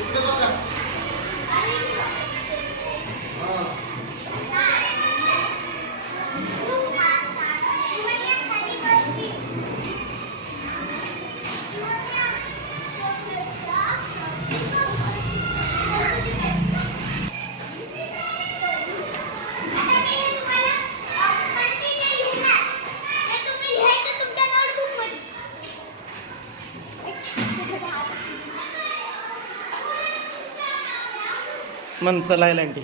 इकडे बघा. मन चलायला आंटी.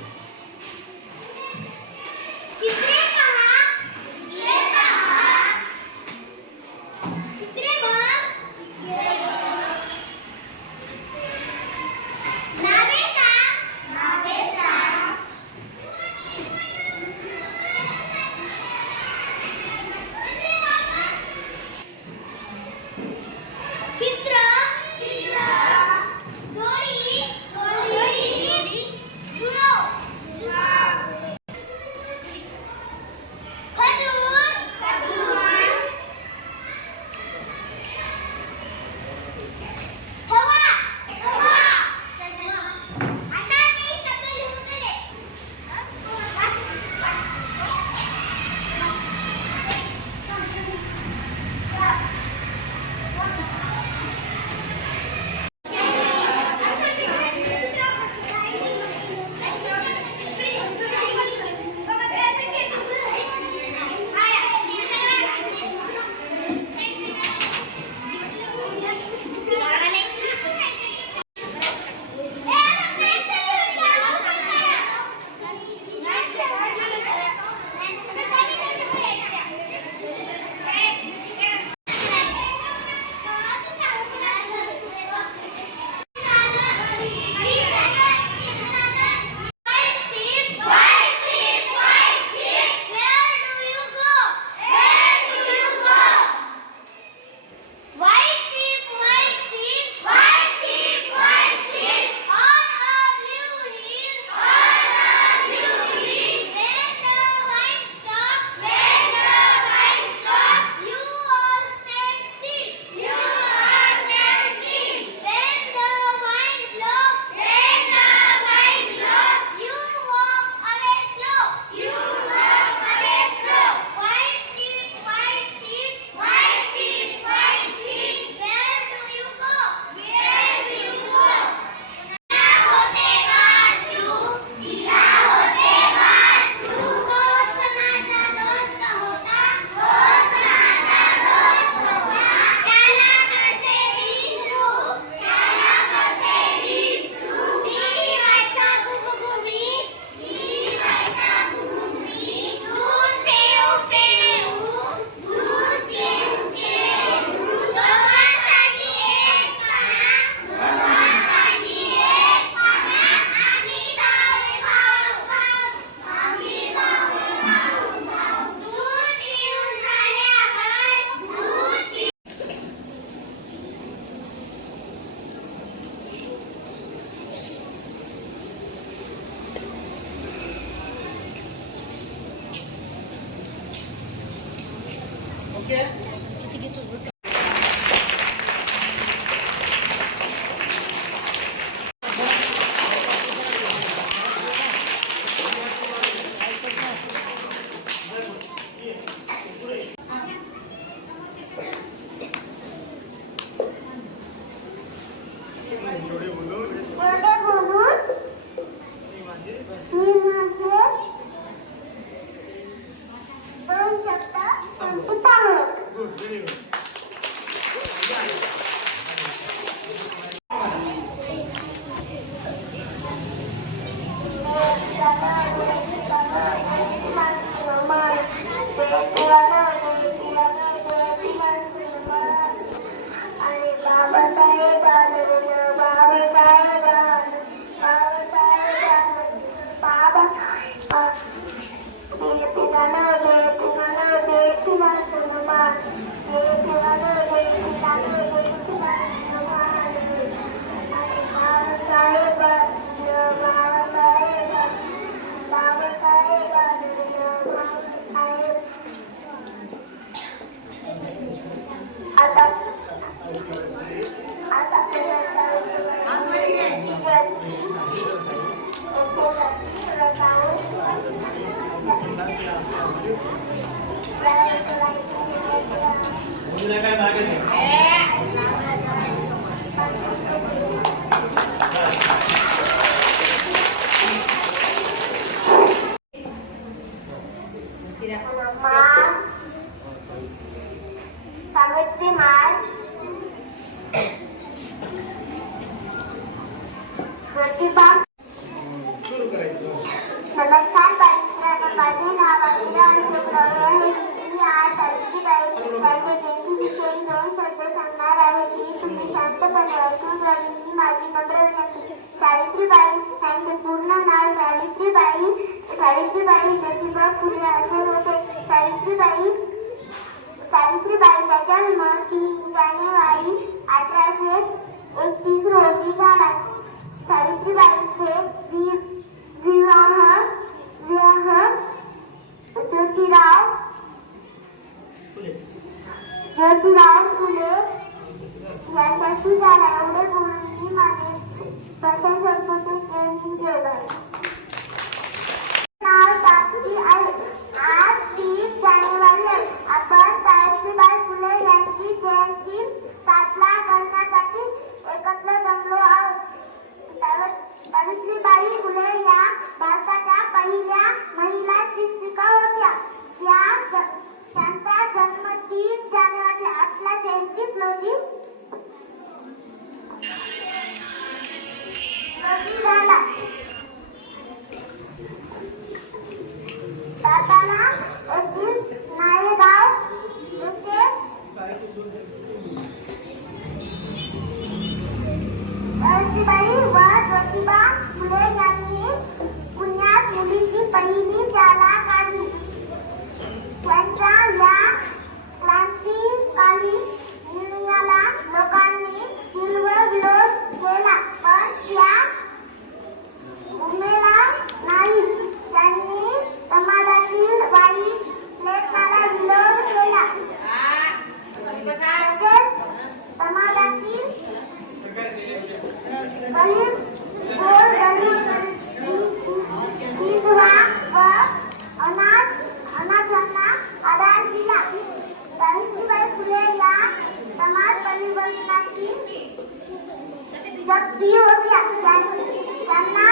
ज्योतिबा. नमस्कार बाळमित्रांनो, माझे नाव अक्षरा अशोकराव आहे. मी आज सावित्रीबाई यांच्या जयंतीविषयी 2 शब्द सांगणार आहे की तुम्ही शांतपणे ऐकून घ्यावी. ही माझी नम्र विनंती. सावित्रीबाई यांचे पूर्ण नाव सावित्रीबाई ज्योतिबा फुले असे होते. सावित्रीबाईंचा जन्म 3 जानेवारी 1831 रोजी झाला. सावित्रीबाईंचे विवाह ज्योतिराव फुले यांच्याशी झाला. एवढे बोलून मी माझे भाषण संपवते. जय भारत. नाव ताप्ती आहे. आज 30 जानेवारी आहे. आपण सावित्रीबाई फुले यांची जयंती साजरा करण्यासाठी एकत्र जमलो आहोत. सावित्रीबाई फुले या भारताच्या पहिल्या महिला शिक्षिका होत्या. त्यांचा जन्म 3 जानेवारी 1833 रोजी झाला. दाताला येथील नायगाव येथे सावित्रीबाई व ज्योतिबा फुले यांनी पुण्यात मुलीची पहिली शाळा काढली. त्यांच्या या क्रांतिकारी निर्णयाला लोकांनी तीव्र विरोध केला, पण त्या उमेला नाही. त्यांनी समाजातील वाईट लेखाला विरोध केला. तसेच समाजातील गरीब विधवा व अनाथांना आधार दिला. सावित्रीबाई फुले या समाज परिवर्तनाची शक्ती होत्या. त्यांना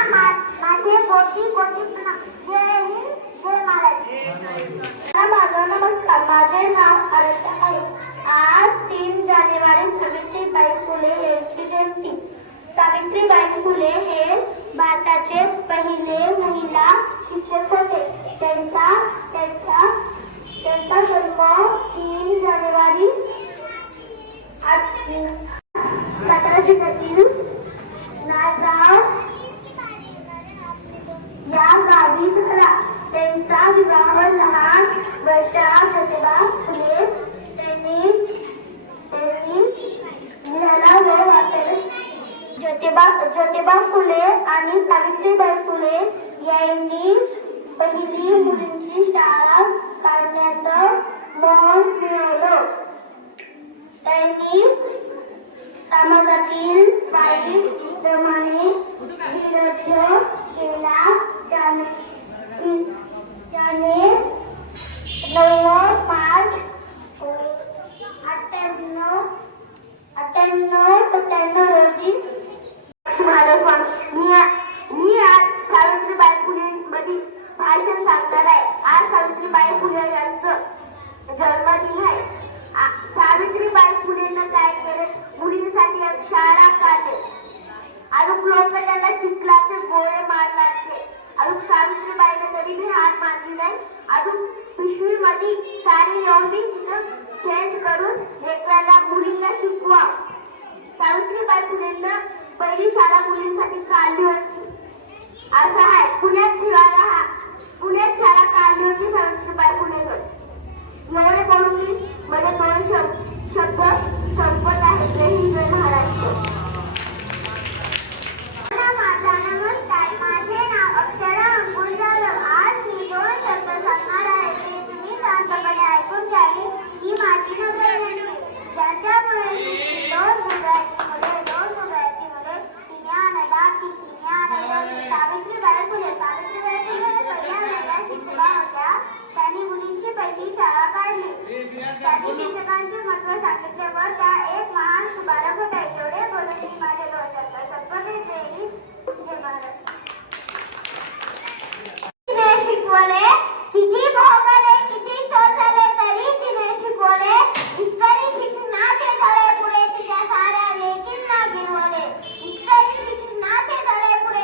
माझे कोटी प्रणाम. जय हिंद, जय महाराष्ट्र. नमस्कार, माझे नाव आरत्या आहे. आज 3 जानेवारी सावित्रीबाई फुले यांची जयंती. सावित्रीबाई फुले हे भारताचे पहिले महिला शिक्षक होते. त्यांचा जन्म 3 जानेवारी 1730 नायगाव या गावी झाला. त्यांचा विवाह लहान वयात ज्योतिबा फुले यांनी झाला व ज्योतिबा फुले आणि सावित्रीबाई फुले यांनी पहिली मुलींची शाळा काढण्याचं मन मिळवलं. त्यांनी समाजातील वाईट प्रमाणे विरोध केला. त्याने 9 मार्च 98 रोजी मी आज सावित्रीबाई फुले मध्ये भाषण सांगणार आहे. आज सावित्रीबाई फुले यांचं जन्मदिन आहे. सावित्रीबाई फुलेनं काय केले? मुलींसाठी शाळा काढले. अजून लोक त्यांना चिखलाचे गोळे मारले. अजून सावित्रीबाईने तरीही हात मारली नाही. अजून पिशवीमध्ये साडी एवढी चेंज करून लेकरांना मुलींना शिकवा. सावित्रीबाई फुलेंना पहिली शाळा मुलींसाठी काढली होती. असं आहे. पुण्यात शाळा काढली होती सावित्रीबाई फुलेनं. एवढे बोलून मी मध्ये 2 शब्द संपत आहे. जय हिंद, जय महाराष्ट्र. माझा नमस्कार, माझे नाव अक्षरा अंकुर जाधव. आज मी 2 शब्द सांगणार आहे ते तुम्ही शांतपणे ऐकून घ्यावे. ही माझी नम्र विनंती. ज्याच्यामुळे 2 मुलाची मुले सावित्रीबाई फुले पहिल्या महिला शिक्षिका होत्या. त्यांनी मुलींची पहिली शाळा काढली. त्यांनी शिक्षकांचे महत्त्व सांगितल्यावर त्या एक महान सुधारक होत्या. एवढे बोलून मी माझ्या 2 शब्द संपवते. जय हिंद, जय महाराष्ट्र. तिने शिकवले, किती भोगले, किती सोसले, तरी तिने शिकवले. इतरी शिकण्याचे धडे पुढे तिच्या साऱ्या लेकींना गिरवले. इतरी शिकण्याचे धडे पुढे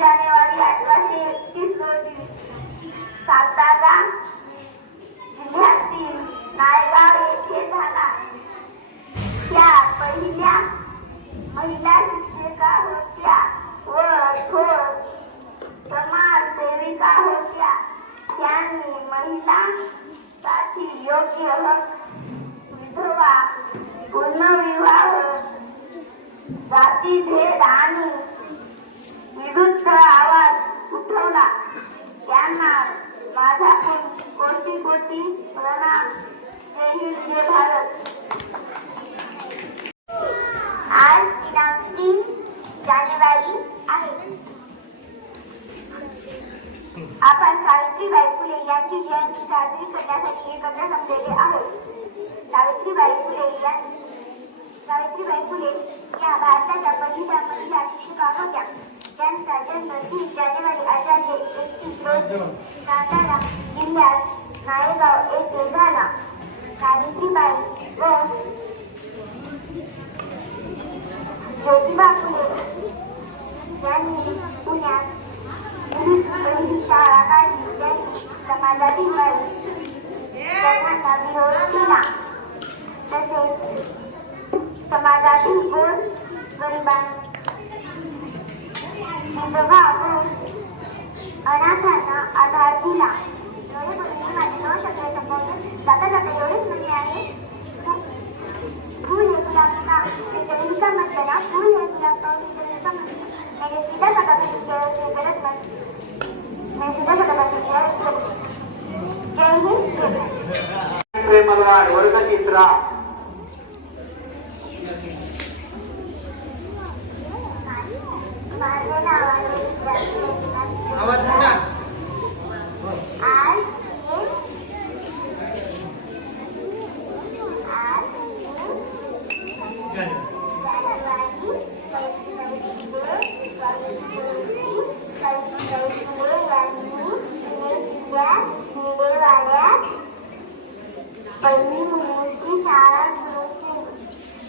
जानेवारी 1831 रोजी सातारा जिल्ह्यातील नायगाव येथे झाला. त्या पहिल्या महिला शिक्षिका होत्या व थोर समाजसेविका होत्या. त्यांनी महिलांसाठी योग्य हक, विधवा पुनर्विवाह, जातीभेद आणि विरुद्ध आवाज उठवला. त्यांना माझ्याकडून कोटी कोटी प्रणाम. जय हिंद, जय भारत. आज दिनांक 3 जानेवारी आहे. आपण सावित्रीबाई फुले यांची जयंती साजरी करण्यासाठी एकत्र जमलेले आहोत. सावित्रीबाई फुले या भारताच्या पहिल्या शिक्षिका होत्या. त्यांचा जन्म 3 जानेवारी 1831 रोजी सातारा जिल्ह्यात नायगाव येथे झाला. सावित्रीबाई व ज्योतिबा फुले यांनी पुण्यात पहिली शाळा काढली. त्यांनी समाजातील प्रथांना विरोध केला. तसेच समाजातील गोर गरिबांना, विधवा व अनाथांना आधार दिला. एवढे बोलून माझे 9 शब्द संपवले. जाता जाता एवढेच म्हणणे आहे. फूल हे गुलाब का चढ़ी का मतलब, फूल हे गुलाब का चढ़ी का मतलब. मैंने सीधा सा कभी गलत मत, मैं सीधा सा कभी जय हिंद, जय भारत. प्रेमलवाड वर्ग 3. माझे नाव आहे आवाज मोठा. आज पहिली मुलींची शाळा सुरू केली.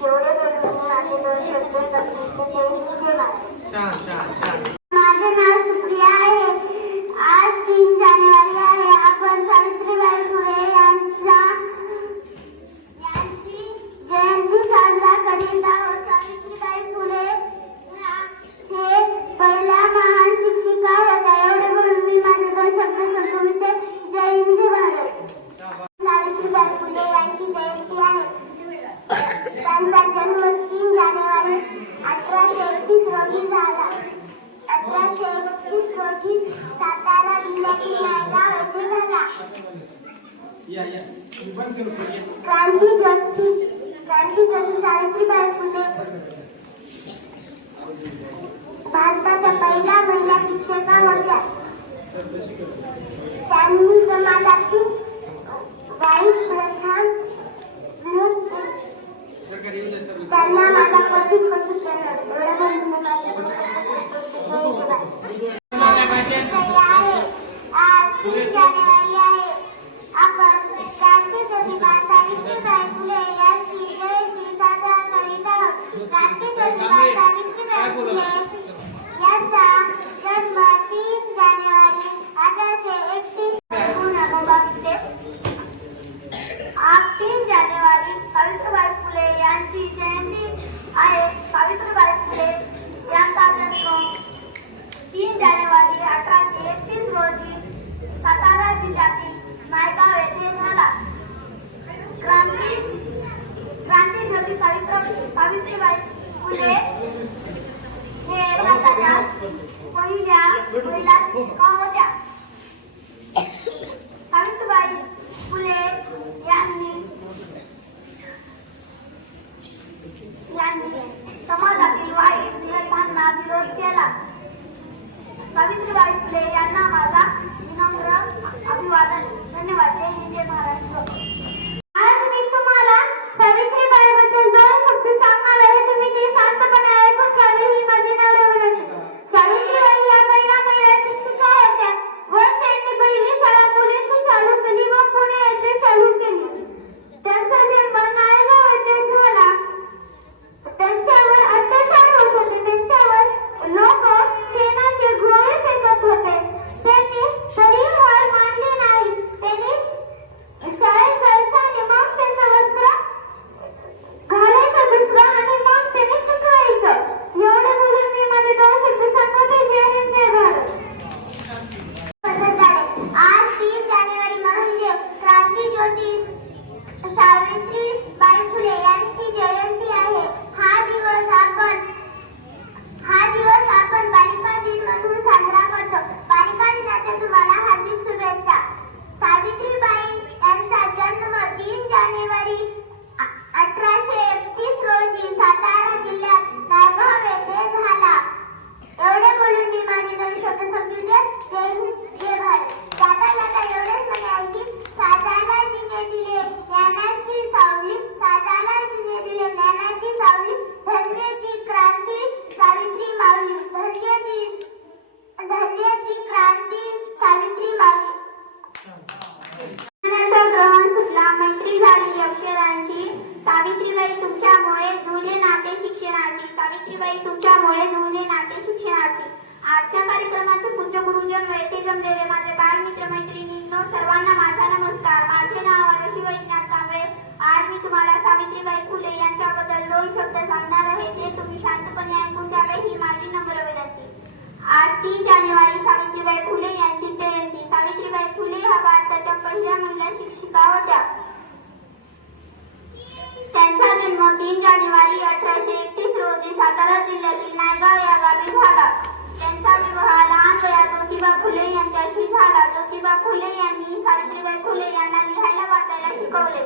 तेवढे बोलून माझे 2 शब्द संपले. छान छान छान. माझे नाव सुप्रिया आहे. आज 3 जानेवारी आहे. आपण सावित्रीबाई फुले यांची जयंती साजरा करीत आहोत. सावित्रीबाई फुले हे पहिल्या महान शिक्षिका होत्या. एवढे बोलून मी माझे 2 शब्द संपविते. जय हिंद, जय भारत. सावित्रीबाई फुले यांची जयंती आहे. त्यांचा जन्म 3 जानेवारी 1831 रोजी झाला. 1831 रोजी सातारा जिल्ह्यातील नायगाव येथे झाला. क्रांतिज्योती सावित्रीबाई फुले भारताच्या पहिल्या महिला शिक्षिका होत्या. त्यांनी समाजातील वाईट प्रथा विरुद्ध त्यांना माझा कौतुक आज 3 जानेवारी आहे. आपण क्रांतिज्योतिबा सावित्रीबाई फुले यांची जयंती साजरा करीत आहोत. क्रांतिज्योतिबा सावित्रीबाई फुले यांचा जन्म 3 जानेवारी 1831 आज 3 जानेवारी सावित्रीबाई फुले यांची जयंती आहे. सावित्रीबाई फुले यांचा जन्म 3 जानेवारी 1831 रोजी सातारा जिल्ह्यातील नायगाव येथे झाला. क्रांतिज्योती सावित्रीबाई फुले हे भारताच्या पहिल्या महिला शिक्षिका होत्या. मित्रांनो, येथे जमलेले माझे बालमित्र मैत्रिणींनो, सर्वांना माझा नमस्कार. माझे नाव आरुषी वैजनाथ कांबळे. आज मी तुम्हाला सावित्रीबाई फुले यांच्याबद्दल 2 शब्द सांगणार आहे. ते तुम्ही शांतपणे ऐकून घ्यावे ही माझी नम्र विनंती. आज 3 जानेवारी सावित्रीबाई फुले यांची जयंती. सावित्रीबाई फुले ह्या भारताच्या पहिल्या महिला शिक्षिका होत्या. त्यांचा जन्म 3 जानेवारी 1831 रोजी सातारा जिल्ह्यातील नायगाव या गावी झाला. त्यांचा विवाह लहान वयात ज्योतिबा फुले यांच्याशी झाला. ज्योतिबा फुले यांनी सावित्रीबाई फुले यांना लिहायला वाचायला शिकवले.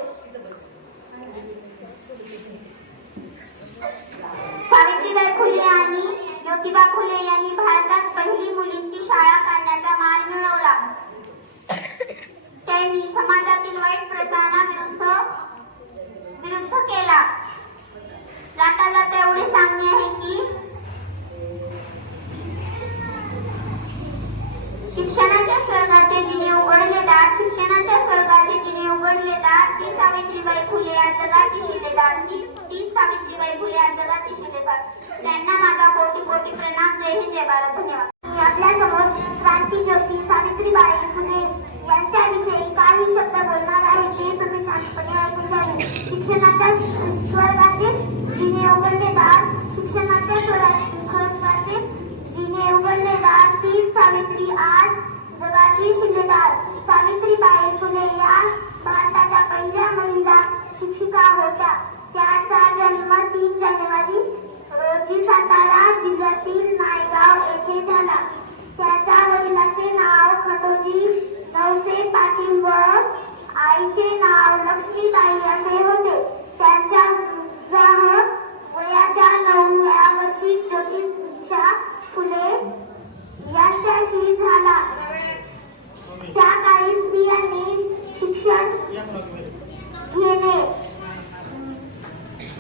सावित्रीबाई फुले आणि ज्योतिबा फुले यांनी भारतात पहिली मुलींची शाळा काढण्याचा मान मिळवला. त्यांनी समाजातील वाईट प्रथांना विरुद्ध केला. जाता जाता एवढे सांगणे आहे की शिक्षणाच्या स्वर्गाचे जिने उघडले दार, शिक्षणाच्या स्वर्गाचे जिने उघडले दार, ती सावित्रीबाई फुले आज जगाची शिलेदार, ती सावित्रीबाई फुले आज जगाची शिलेदार. त्यांना माझा कोटी कोटी प्रणाम. जय हिंद, जय भारत. धन्यवाद. मी आपल्या समोर क्रांतीज्योती सावित्रीबाई फुले यांच्याविषयी काही शब्द बोलणार आहे. ते तुम्ही शांतपणे ऐकून घ्यावे. शिक्षणाच्या स्वर्गाचे जिने उघडले दार, शिक्षणाच्या स्वर्गाचे जिने उघडले दार, ती सावित्री आज जगाची शिलेदार. सावित्रीबाई फुले या भारताच्या पहिल्या महिला शिक्षिका होत्या. त्यांचा जन्म 3 जानेवारी रोजी सातारा जिल्ह्यातील नायगाव येथे झाला. त्याच्या वडिलांचे नाव खंडोजी नवसे पाटील व आईचे नाव लक्ष्मीबाई असे होते. त्यांच्या विवाह वयाच्या 9व्या वर्षी ज्योतिबा फुले यांच्याशी झाला. त्या काळी स्त्रियांनी शिक्षण घेणे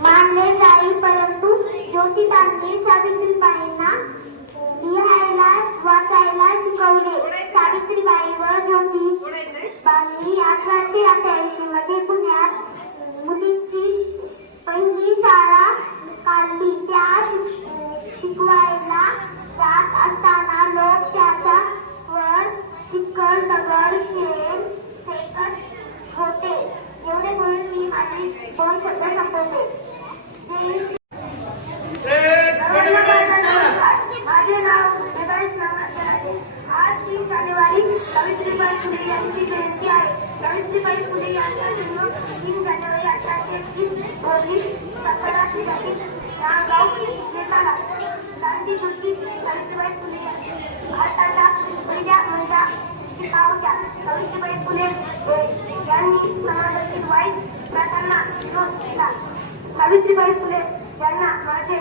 मानले जाई, परंतु ज्योतिबांनी सावित्रीबाईंना लिहायला वाचायला शिकवले. सावित्रीबाई व ज्योतिबांनी 1888 मध्ये पुण्यात मुलींची पहिली शाळा काढली. त्या शिकवायला जात असताना लोक त्याच्यावर चिखल दगड शेण फेकत होते. एवढे बोलून मी माझे 2 शब्द संपवते. माझे नाव देवांश नामाचं आहे. आज 3 जानेवारी सावित्रीबाई फुले यांची जयंती आहे. सावित्रीबाई फुले यांचा जन्म 3 जानेवारी 1831 रोजी सातारा जिल्ह्यातील नायगाव येथे झाला. क्रांतीज्योती सावित्रीबाई फुले भारताच्या पहिल्या महिला शिक्षिका होत्या. सावित्रीबाई फुले यांनी समाजातील वाईट प्रथांना विरोध केला. सावित्रीबाई फुले यांना माझे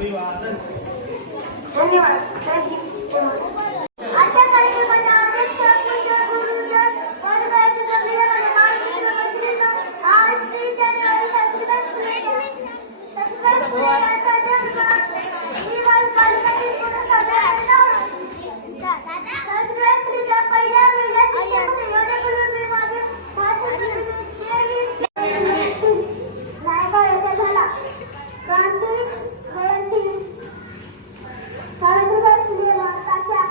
अभिवादन. धन्यवाद. जय हिंद. आजच्या कार्यक्रमाच्या अध्यक्ष गुरुजन वर्गाचे सभ्य माझे बालमित्र मैत्रिणींनो, आज 3 जानेवारी सावित्रीबाई फुले यांचा जन्म दिवस बालकातील पूर्ण साजरा केला. सावित्रीबाई फुलेच्या पहिल्या महिला शिक्षिका एवढे बोलून मी माझे भाषण नायगाव येथे झाला. क्रांती जयंती. सावित्रीबाई फुले भारताच्या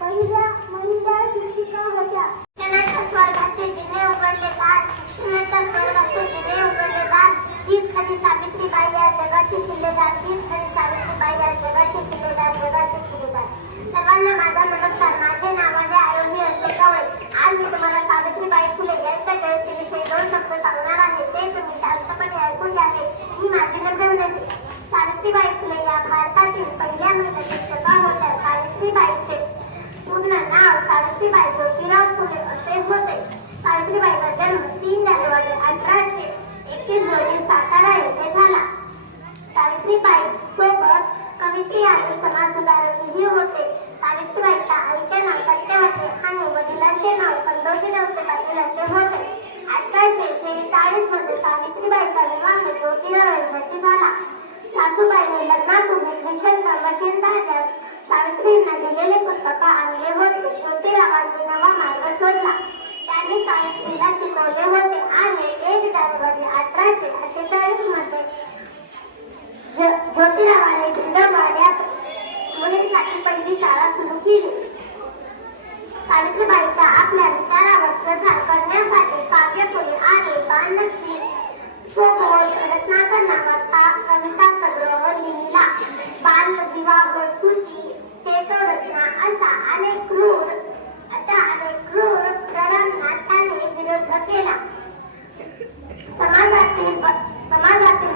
पहिल्या महिला शिक्षिका होत्या. शिक्षणाच्या स्वर्गाचे जिने उघडले दार, शिक्षणाच्या स्वर्गाचे जिने उघडले दार, तीच खरी सावित्रीबाई या जगाची शिलेदार, तीच खरी सावित्रीबाई या जगाची शिलेदार, जगाची शिलेदार. सर्वांना माझा नमस्कार. माझे नाव आहे आयोनी अशोक कावळे. आज मी तुम्हाला सावित्रीबाई फुले यांच्या जयंतीविषयी 2 शब्द सांगणार आहे. ते तुम्ही शांतपणे ऐकून घ्यावे ही माझी नम्र विनंती. सावित्रीबाई फुले या भारतातील पहिल्या महिला शिक्षिका होत्या. सावित्रीबाईचे पूर्ण नाव सावित्रीबाई ज्योतिराव फुले असे होते. सावित्रीबाईचा जन्म 3 जानेवारी 1831 रोजी सातारा येथे झाला. सावित्रीबाई सोबत कवित्री आणि समाजसुधारकही होते. सावित्रीबाईच्या आईचे नाव सत्यवती आणि वडिलांचे नाव खंडोजी नवसे पाटील असे होते. 1846 मध्ये सावित्रीबाईचा विवाह ज्योतिराव यांच्याशी झाला. सासूबाईंनी लग्नापूर्वी श्रीशंकर वशिंदाच्या सावित्रींना दिलेले पुस्तक आणले होते. ज्योतिरावांनी नवा मार्ग शोधला. त्यांनी सावित्रीला शिकवले होते आणि 1 जानेवारी 1848 मध्ये ज्योतिरावाने भिंडवाड्यात मुलींसाठी पहिली शाळा सुरू केली. सावित्रीबाईंच्या आपल्या विचारावर प्रचार करण्यासाठी काव्यपुरी आणि बालश्री समोर रत्नाकर नावाचा कविता संग्रह लिहिला. बालविवाह, स्तुती, केशवरचना अशा अनेक क्रूर प्रकरणांना त्यांनी विरोध केला. समाजातील भल्यासाठी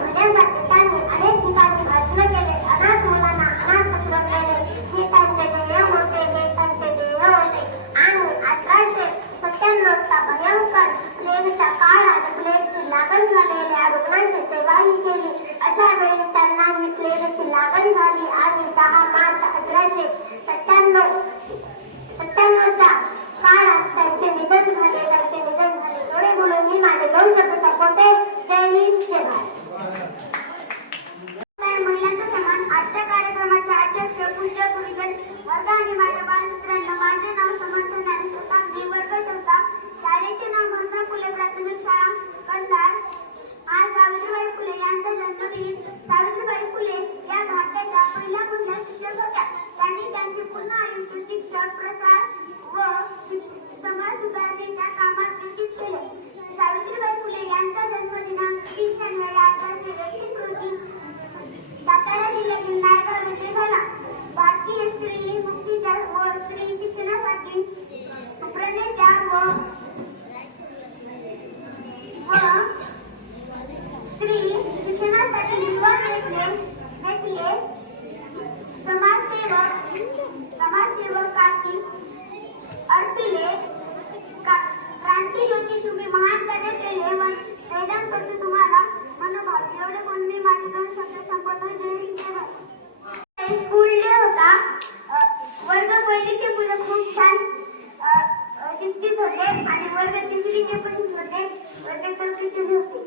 त्यांनी अनेक ठिकाणी भाषण केले. अनाथ मुलांना अनाथ आश्रम दिले. हे त्यांचे ध्येय होते. आणि 1897 चा भयंकर प्लेगच्या काळात प्लेगची लागण झालेल्या रुग्णांची सेवाही केली. अशा वेळी त्यांना ही प्लेगची लागण झाली आणि 10 मार्च 1897 च्या काळात त्यांचे निधन झाले. एवढे बोलून मी माझे 2 शब्द संपवते. जय हिंद, जय भारत. महिलांचा सन्मान आजच्या कार्यक्रमाचे अध्यक्ष पूज्य गुरुजन वर्ग आणि माझ्या बालमित्रांना माझे नाव समर्थ ज्ञानेश्वर मी वर्ग 4 शाळेचे नाव महात्मा फुले प्राथमिक शाळा कंधार. आज सावित्रीबाई फुले यांचा जन्मदिन. सावित्रीबाई फुले या भारताच्या पहिल्या महिला शिक्षक होत्या. त्यांनी त्यांचे पूर्ण आयुष्य शिक्षक, प्रसार व समाज सुधारणेच्या कामात व्यतीत केले. सावित्रीबाई फुले यांचा जन्मदिनांक 30 जानेवारी 1831 रोजी सातारा जिल्ह्यातील नायगाव येथे झाला. भारतीय स्त्री मुक्तीच्या व स्त्री शिक्षणासाठी प्रणेत्या व स्त्री शिक्षणासाठी निर्माण घेतले. समाजसेवक काकी अर्पिले. क्रांतिज्योती तुम्ही महान कार्य केले व वेदांतचे तुम्हाला मनोभाव. एवढे बोलून मी माझे 2 शब्द संपवतो. जय हिंद, जय भारत. स्कूल डे होता. वर्ग पहिलीचे मुलं खूप छान शिस्तीत होते आणि वर्ग 3रीचे पण होते. वर्ग 4चे होते.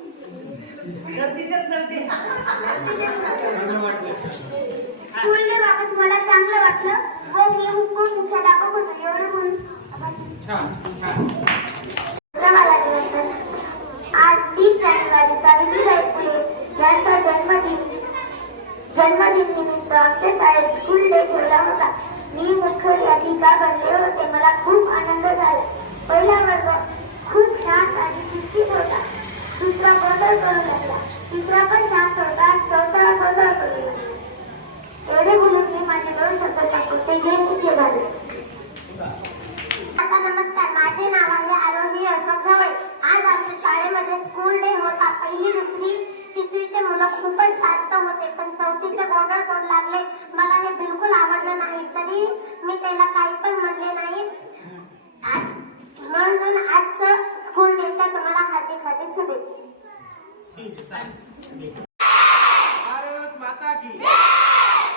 स्कूल डे बाबत मला चांगलं वाटलं व मी खूप मुख्याध्यापक होतो. एवढं बोलून आज 30 जानेवारी सावित्रीबाई फुले यांचा जन्मदिन निमित्त आमच्या शाळेत स्कूल डे ठेवला होता. मी मुख्याध्यापिका बनले होते. मला खूप आनंद झाला. पहिला वर्ग खूप शांत आणि शिस्तीत होता. दुसरा गोंधळ करू लागला. तिसरा पण शांत होता. चौथा गोंधळ करू लागला. एवढे बोलून मी माझे 2 शब्द संपवते. जय हिंद, जय भारत. नमस्कार, माझे नाव आहे आरोही अशोक ढवळे. आज आमच्या शाळेमध्ये स्कूल डे होता. 1ली, 2री, 3रीचे मुलं खूपच शांत होते पण 4थीचे गोंधळ करू लागले. मला हे बिलकुल आवडलं नाही. तरी मी त्याला काही पण म्हणले नाही. म्हणून आजचं स्कूल डेच्या तुम्हाला हार्दिक शुभेच्छा. भारत माता की,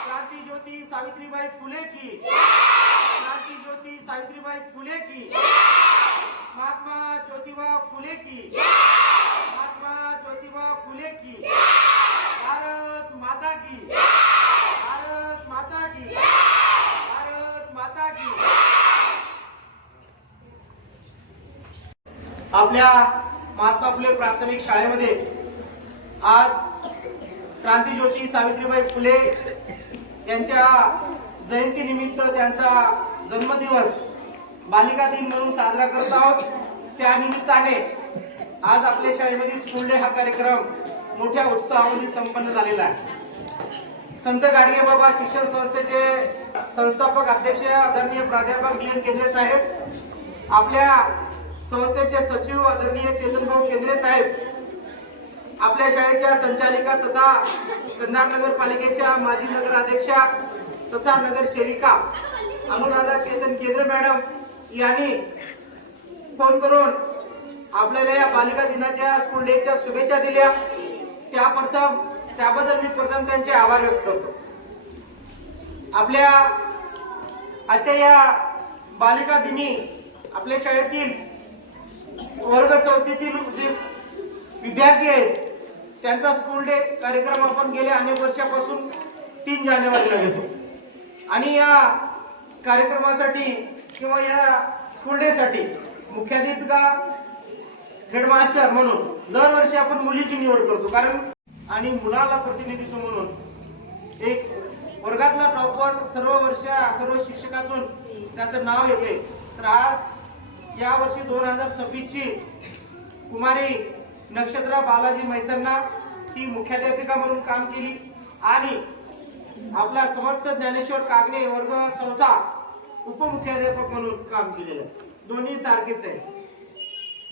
क्रांति ज्योति सावित्रीबाई फुले की, क्रांति ज्योति सावित्रीबाई फुले की, महात्मा ज्योतिबा फुले की, महात्मा ज्योतिबा फुले की. भारत माता की, भारत माता की, भारत माता की. आपल्या महात्मा फुले प्राथमिक शाळेमध्ये आज क्रांतिज्योती सावित्रीबाई फुले यांच्या जयंतीनिमित्त त्यांचा जन्मदिवस बालिका दिन म्हणून साजरा करत आहोत. त्या निमित्ताने आज आपल्या शाळेमध्ये स्कूल डे हा कार्यक्रम मोठ्या उत्साहामध्ये संपन्न झालेला आहे. संत गाडगे बाबा शिक्षण संस्थेचे संस्थापक अध्यक्ष आदरणीय प्राध्यापक डी.एन. केंद्रे साहेब, आपल्या संस्थेचे सचिव आदरणीय चेतनभाऊ केंद्रे साहेब, आपल्या शाळेच्या संचालिका तथा कंधार नगरपालिकेच्या माजी नगराध्यक्षा तथा नगरसेविका अनुराधा चेतन केंद्रे मॅडम यांनी फोन करून आपल्याला या बालिका दिनाच्या स्कूल डेच्या शुभेच्छा दिल्या. त्याबद्दल मी प्रथम त्यांचे आभार व्यक्त करतो. आपल्या आजच्या या बालिका दिनी आपल्या शाळेतील वर्ग 4थीतील जे विद्यार्थी आहेत त्यांचा स्कूल डे कार्यक्रम आपण गेल्या अनेक वर्षापासून 3 जानेवारीला घेतो आणि या कार्यक्रमासाठी किंवा या स्कूल डे साठी मुख्याध्यापिका हेडमास्टर म्हणून दरवर्षी आपण मुलीची निवड करतो, कारण आणि मुलाला प्रतिनिधित्व म्हणून एक वर्गातला टॉपर सर्व शिक्षकातून त्याचं नाव येते. तर आज या वर्षी 2026 ची कुमारी नक्षत्रा बालाजी मैसन्ना ही मुख्याध्यापिका म्हणून काम केली आणि आपला समर्थ ज्ञानेश्वर कागणे वर्ग 4 उपमुख्याध्यापक म्हणून काम केलेलं आहे. दोन्ही सारखेच आहे.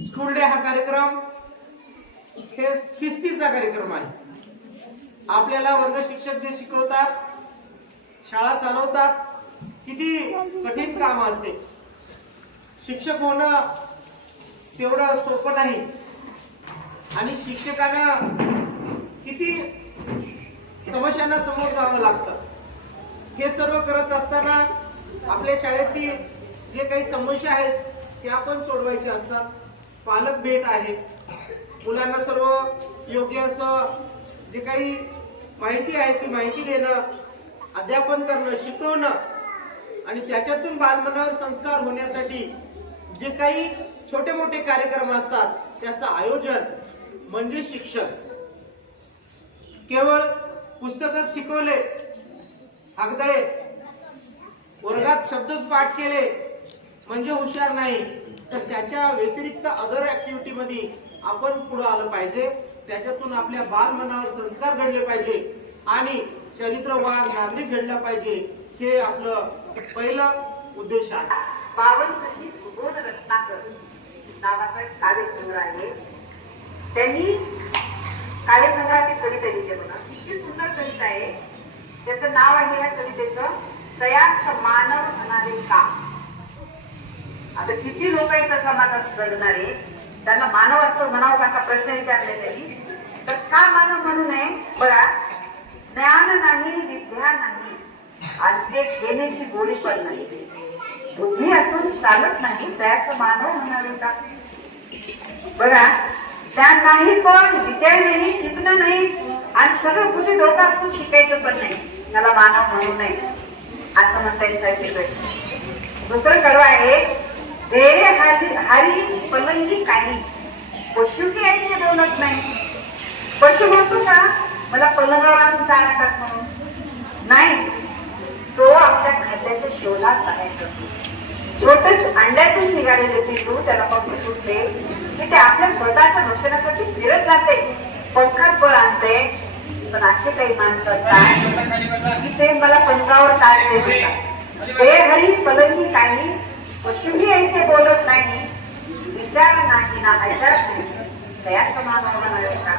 स्कूल डे हा कार्यक्रम हे शिस्तीचा कार्यक्रम आहे. आपल्याला वर्ग शिक्षक जे शिकवतात, शाळा चालवतात, किती कठीण काम असते. शिक्षक होणं तेवढं सोपं नाही आणि शिक्षकांना किती समस्यांना समोर जावं लागतं. हे सर्व करत असताना आपल्या शाळेतील जे काही समस्या आहेत ते आपण सोडवायचे असतात. पालक भेट आहे, मुलांना सर्व योग्य असं जे काही माहिती आहे ती माहिती देणं, अध्यापन करणं, शिकवणं आणि त्याच्यातून बालमनावर संस्कार होण्यासाठी जे काही छोटे मोठे कार्यक्रम असतात त्याचं आयोजन म्हणजे शिक्षण. केवळ पुस्तकात शिकवले, आगदळे वर्गात शब्दच पाठ केले म्हणजे हुशार नाही, तर त्याच्या व्यतिरिक्त अदर ऍक्टिव्हिटी मध्ये आपण पुढे आलं पाहिजे. त्याच्यातून आपल्या बालमनावर संस्कार घडले पाहिजे आणि चरित्रवान नागरिक घडला पाहिजे. हे आपलं पहिलं उद्देश आहे. पावन कशी सुबोध रत्नाकर नावाचा एक काव्यसंग्रह आहे. त्यांनी काव्यसंग्रहाची कविता लिहिली बघा, किती सुंदर कविता आहे. त्याचं नाव आहे या कवितेचं तयास मानव म्हणारे का. आता किती लोक आहेत समाजात जगणारे, त्यांना मानव असं म्हणावं का असा प्रश्न विचारले त्यांनी. तर का मानव म्हणू नये बघा. ज्ञान नाही, विद्या नाही आणि ते घेण्याची गोडी पण नाही. बुद्धी असून चालत नाही, तयास मानव म्हणावे का. बघा, ज्ञान नाही पण विद्या नाही, शिकणं नाही आणि सगळं कुठे डोकं असून शिकायचं पण नाही, त्याला मानव म्हणू नये असं म्हणता येईल. दुसरं कडवं आहे, वेरे हरी पलंगी काही पशु की ऐसे बोलत नाही. पशु म्हणतो का मला पलंगावर चारा टाक म्हणून नाही, तो आपल्या खाद्याच्या शोधात करायचा. छोटं अंड्यातून निघालेले पिल्लू त्याला पक्षी सुटते की ते आपल्या स्वतःच्या भक्षणासाठी फिरत जाते, पंखात बळ आणते. पण असे काही माणसं असतात की ते मला पंखावर टाकते. ते हरी पलंगी काही पशुही ऐसे बोलत नाही, विचार नाही ना आचार नाही, त्या समान म्हणाले का.